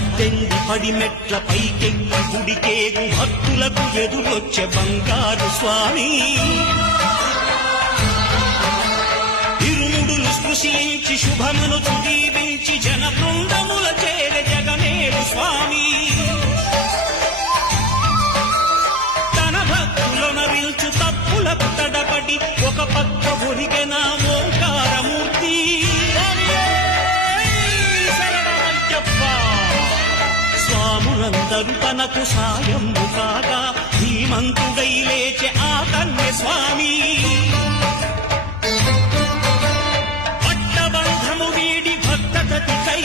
పద్దెనిమిది పడి మెట్ల పైకెక్కి గుడికేగు భక్తులకు ఎదురొచ్చే బంగారు స్వామి ఇరుముడులు స్పృశించి శుభమును దీవించి జన బృందముల చేరే జగమేలు స్వామి తన భక్తులను విల్చు తప్పులకు తడబడి ఒక పక్క ఒరిగెన ఓంకారమూర్తి స్వాములందరూ తనకు సాయము కాగా ధీమంతుడై లేచే ఆ కన్య స్వామి పట్టబంధము వీడి భక్తతతికై